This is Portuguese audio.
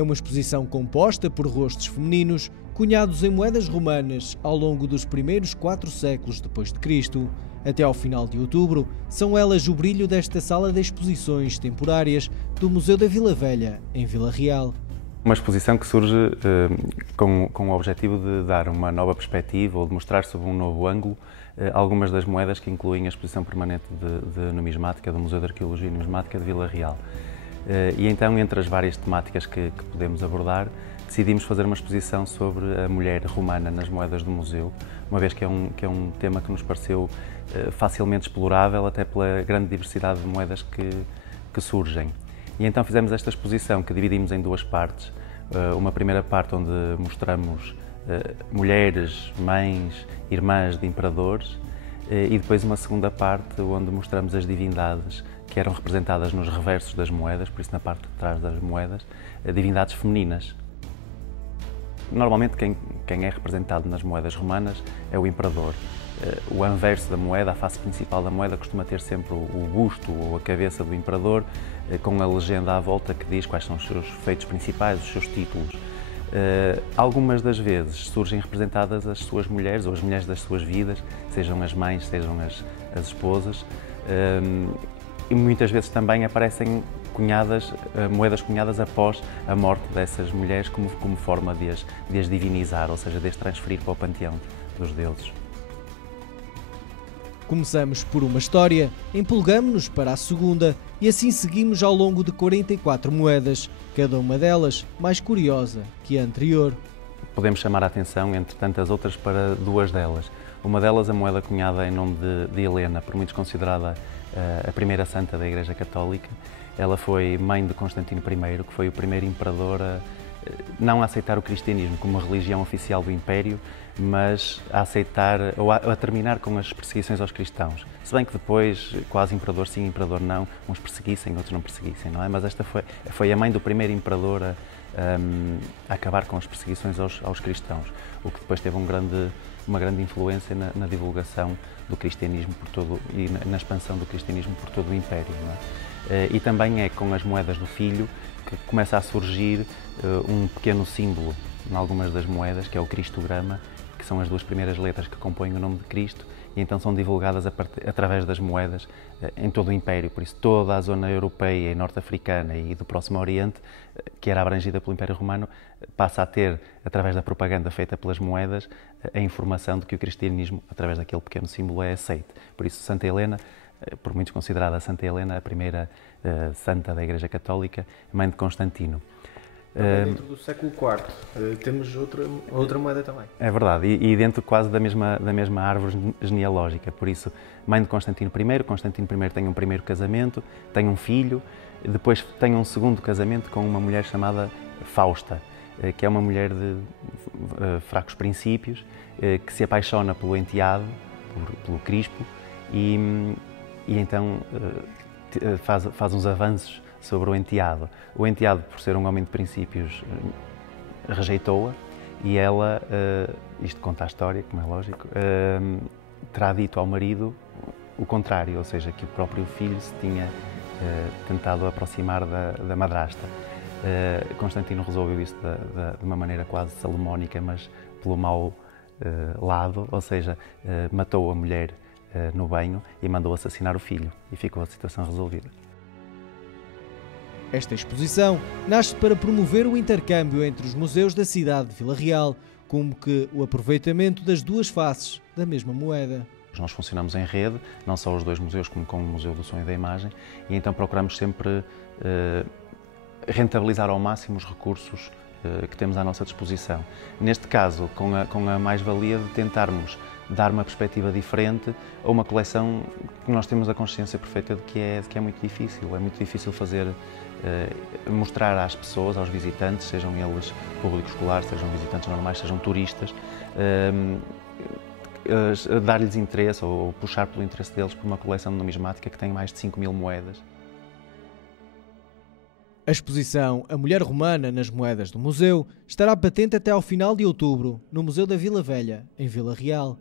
É uma exposição composta por rostos femininos, cunhados em moedas romanas ao longo dos primeiros 4 séculos depois de Cristo. Até ao final de outubro, são elas o brilho desta sala de exposições temporárias do Museu da Vila Velha, em Vila Real. Uma exposição que surge com o objetivo de dar uma nova perspectiva ou de mostrar sob um novo ângulo algumas das moedas que incluem a exposição permanente de numismática do Museu de Arqueologia e Numismática de Vila Real. E então, entre as várias temáticas que podemos abordar, decidimos fazer uma exposição sobre a mulher romana nas moedas do museu, uma vez que é um tema que nos pareceu facilmente explorável, até pela grande diversidade de moedas que surgem. E então fizemos esta exposição que dividimos em 2 partes. Uma primeira parte onde mostramos mulheres, mães, irmãs de imperadores, e depois uma segunda parte onde mostramos as divindades que eram representadas nos reversos das moedas, por isso na parte de trás das moedas, divindades femininas. Normalmente quem é representado nas moedas romanas é o imperador. O anverso da moeda, a face principal da moeda, costuma ter sempre o busto ou a cabeça do imperador, com a legenda à volta que diz quais são os seus feitos principais, os seus títulos. Algumas das vezes surgem representadas as suas mulheres ou as mulheres das suas vidas, sejam as mães, sejam as esposas, e muitas vezes também aparecem moedas cunhadas após a morte dessas mulheres como forma de as divinizar, ou seja, de as transferir para o panteão dos deuses. Começamos por uma história, empolgamo-nos para a segunda e assim seguimos ao longo de 44 moedas, cada uma delas mais curiosa que a anterior. Podemos chamar a atenção, entre tantas outras, para 2 delas. Uma delas, a moeda cunhada em nome de Helena, por muitos considerada a primeira santa da Igreja Católica. Ela foi mãe de Constantino I, que foi o primeiro imperador a não a aceitar o cristianismo como uma religião oficial do Império, mas a aceitar ou a terminar com as perseguições aos cristãos. Se bem que depois, quase imperador sim, imperador não, uns perseguissem, outros não perseguissem, não é? Mas esta foi a mãe do primeiro imperador a acabar com as perseguições aos cristãos, o que depois teve uma grande influência na divulgação do cristianismo por todo e na expansão do cristianismo por todo o Império, não é? E também é com as moedas do filho que começa a surgir um pequeno símbolo em algumas das moedas, que é o cristograma, que são as 2 primeiras letras que compõem o nome de Cristo, e então são divulgadas através das moedas em todo o Império. Por isso, toda a zona europeia e norte-africana e do Próximo Oriente, que era abrangida pelo Império Romano, passa a ter, através da propaganda feita pelas moedas, a informação de que o cristianismo, através daquele pequeno símbolo, é aceite. Por isso, Santa Helena, por muitos considerada a Santa Helena, a primeira santa da Igreja Católica, mãe de Constantino. Dentro do século IV temos outra moeda também. É verdade, e dentro quase da mesma árvore genealógica. Por isso, mãe de Constantino I tem um primeiro casamento, tem um filho, depois tem um segundo casamento com uma mulher chamada Fausta, que é uma mulher de fracos princípios, que se apaixona pelo enteado, pelo Crispo, e então faz uns avanços sobre o enteado. O enteado, por ser um homem de princípios, rejeitou-a e ela, isto conta a história, como é lógico, terá dito ao marido o contrário, ou seja, que o próprio filho se tinha tentado aproximar da madrasta. Constantino resolveu isso de uma maneira quase salomónica, mas pelo mau lado, ou seja, matou a mulher no banho e mandou assassinar o filho, e ficou a situação resolvida. Esta exposição nasce para promover o intercâmbio entre os museus da cidade de Vila Real, como que o aproveitamento das 2 faces da mesma moeda. Nós funcionamos em rede, não só os 2 museus, como com o Museu do Som e da Imagem, e então procuramos sempre rentabilizar ao máximo os recursos que temos à nossa disposição. Neste caso, com a mais-valia de tentarmos dar uma perspectiva diferente a uma coleção que nós temos a consciência perfeita de que é muito difícil. É muito difícil mostrar às pessoas, aos visitantes, sejam eles público escolar, sejam visitantes normais, sejam turistas, dar-lhes interesse ou puxar pelo interesse deles por uma coleção de numismática que tem mais de 5.000 moedas. A exposição A Mulher Romana nas Moedas do Museu estará patente até ao final de outubro, no Museu da Vila Velha, em Vila Real.